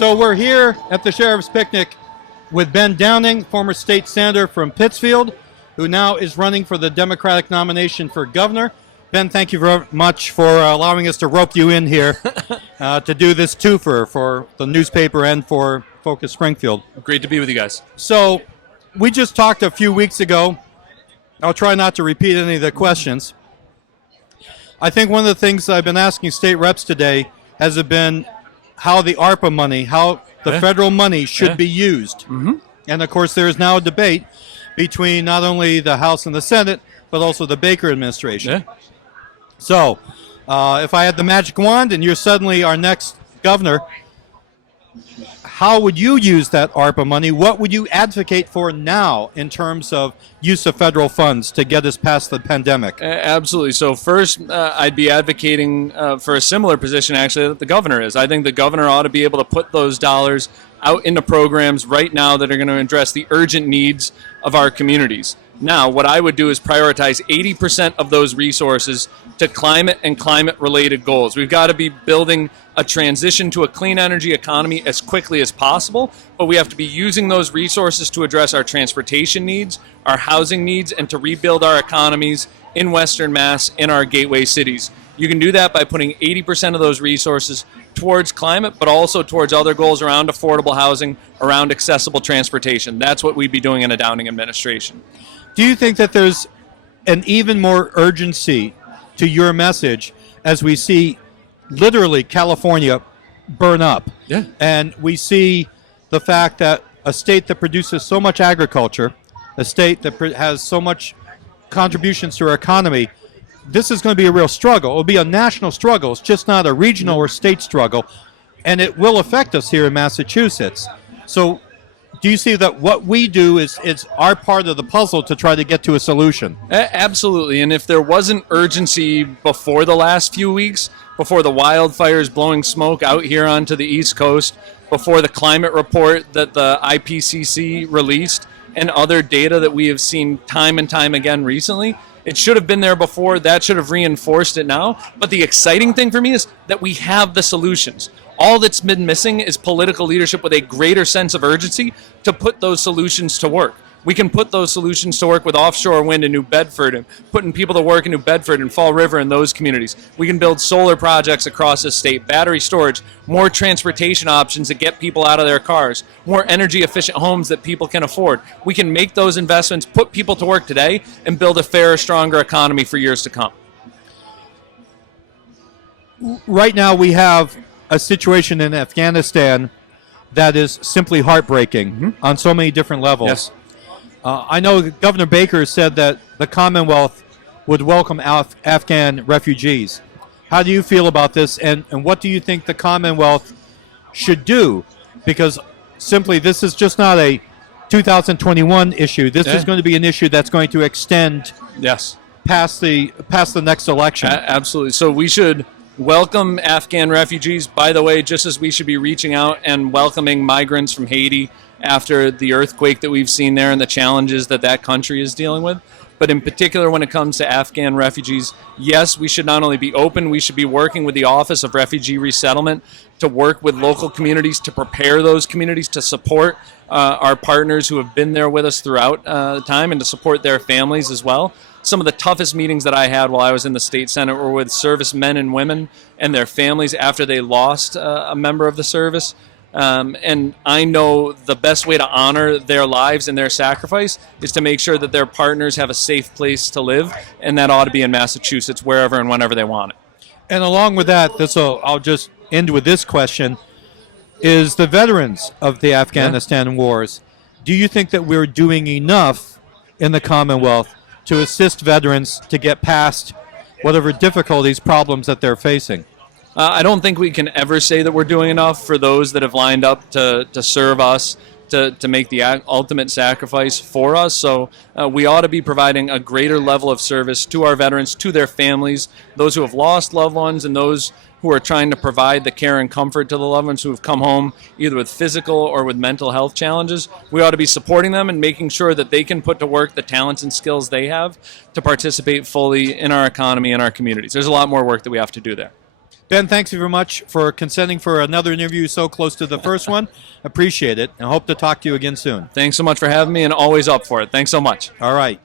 So we're here at the Sheriff's Picnic with Ben Downing, former state senator from Pittsfield, who now is running for the Democratic nomination for governor. Ben, thank you very much for allowing us to rope you in here to do this twofer for the newspaper and for Focus Springfield. Great to be with you guys. So we just talked a few weeks ago. I'll try not to repeat any of the questions. I think one of the things I've been asking state reps today has been how the ARPA money, how the federal money should be used. Mm-hmm. And, of course, there is now a debate between not only the House and the Senate, but also the Baker administration. Yeah. So if I had the magic wand and you're suddenly our next governor, how would you use that ARPA money? What would you advocate for now in terms of use of federal funds to get us past the pandemic? Absolutely. So first, I'd be advocating for a similar position, actually, that the governor is. I think the governor ought to be able to put those dollars out into programs right now that are going to address the urgent needs of our communities. Now, what I would do is prioritize 80% of those resources to climate and climate-related goals. We've got to be building a transition to a clean energy economy as quickly as possible, but we have to be using those resources to address our transportation needs, our housing needs, and to rebuild our economies in Western Mass, in our gateway cities. You can do that by putting 80% of those resources towards climate, but also towards other goals around affordable housing, around accessible transportation. That's what we'd be doing in a Downing administration. Do you think that there's an even more urgency to your message as we see literally California burn up? Yeah. And we see the fact that a state that produces so much agriculture, a state that has so much contributions to our economy, this is going to be a real struggle. It will be a national struggle. It's just not a regional or state struggle. And it will affect us here in Massachusetts. So do you see that what we do is our part of the puzzle to try to get to a solution? Absolutely. And if there wasn't urgency before the last few weeks, before the wildfires blowing smoke out here onto the East Coast, before the climate report that the IPCC released, and other data that we have seen time and time again recently, it should have been there before. That should have reinforced it now. But the exciting thing for me is that we have the solutions. All that's been missing is political leadership with a greater sense of urgency to put those solutions to work. We can put those solutions to work with offshore wind in New Bedford and putting people to work in New Bedford and Fall River and those communities. We can build solar projects across the state, battery storage, more transportation options that get people out of their cars, more energy efficient homes that people can afford. We can make those investments, put people to work today, and build a fairer, stronger economy for years to come. Right now we have a situation in Afghanistan that is simply heartbreaking on so many different levels. Yes. I know Governor Baker said that the Commonwealth would welcome Afghan refugees. How do you feel about this, and what do you think the Commonwealth should do? Because simply this is just not a 2021 issue. This is going to be an issue that's going to extend past the next election. Absolutely. So we should welcome Afghan refugees. By the way, just as we should be reaching out and welcoming migrants from Haiti after the earthquake that we've seen there and the challenges that that country is dealing with. But in particular, when it comes to Afghan refugees, yes, we should not only be open, we should be working with the Office of Refugee Resettlement to work with local communities, to prepare those communities, to support our partners who have been there with us throughout the time, and to support their families as well. Some of the toughest meetings that I had while I was in the state senate were with servicemen and women and their families after they lost a member of the service. And I know the best way to honor their lives and their sacrifice is to make sure that their partners have a safe place to live, and that ought to be in Massachusetts wherever and whenever they want it. And along with that, I'll just end with this question, is the veterans of the Afghanistan wars, do you think that we're doing enough in the Commonwealth to assist veterans to get past whatever difficulties, problems that they're facing? I don't think we can ever say that we're doing enough for those that have lined up to serve us, to make the ultimate sacrifice for us. So we ought to be providing a greater level of service to our veterans, to their families, those who have lost loved ones, and those who are trying to provide the care and comfort to the loved ones who have come home either with physical or with mental health challenges. We ought to be supporting them and making sure that they can put to work the talents and skills they have to participate fully in our economy and our communities. There's a lot more work that we have to do there. Ben, thanks very much for consenting for another interview so close to the first one. Appreciate it, and hope to talk to you again soon. Thanks so much for having me, and always up for it. Thanks so much. All right.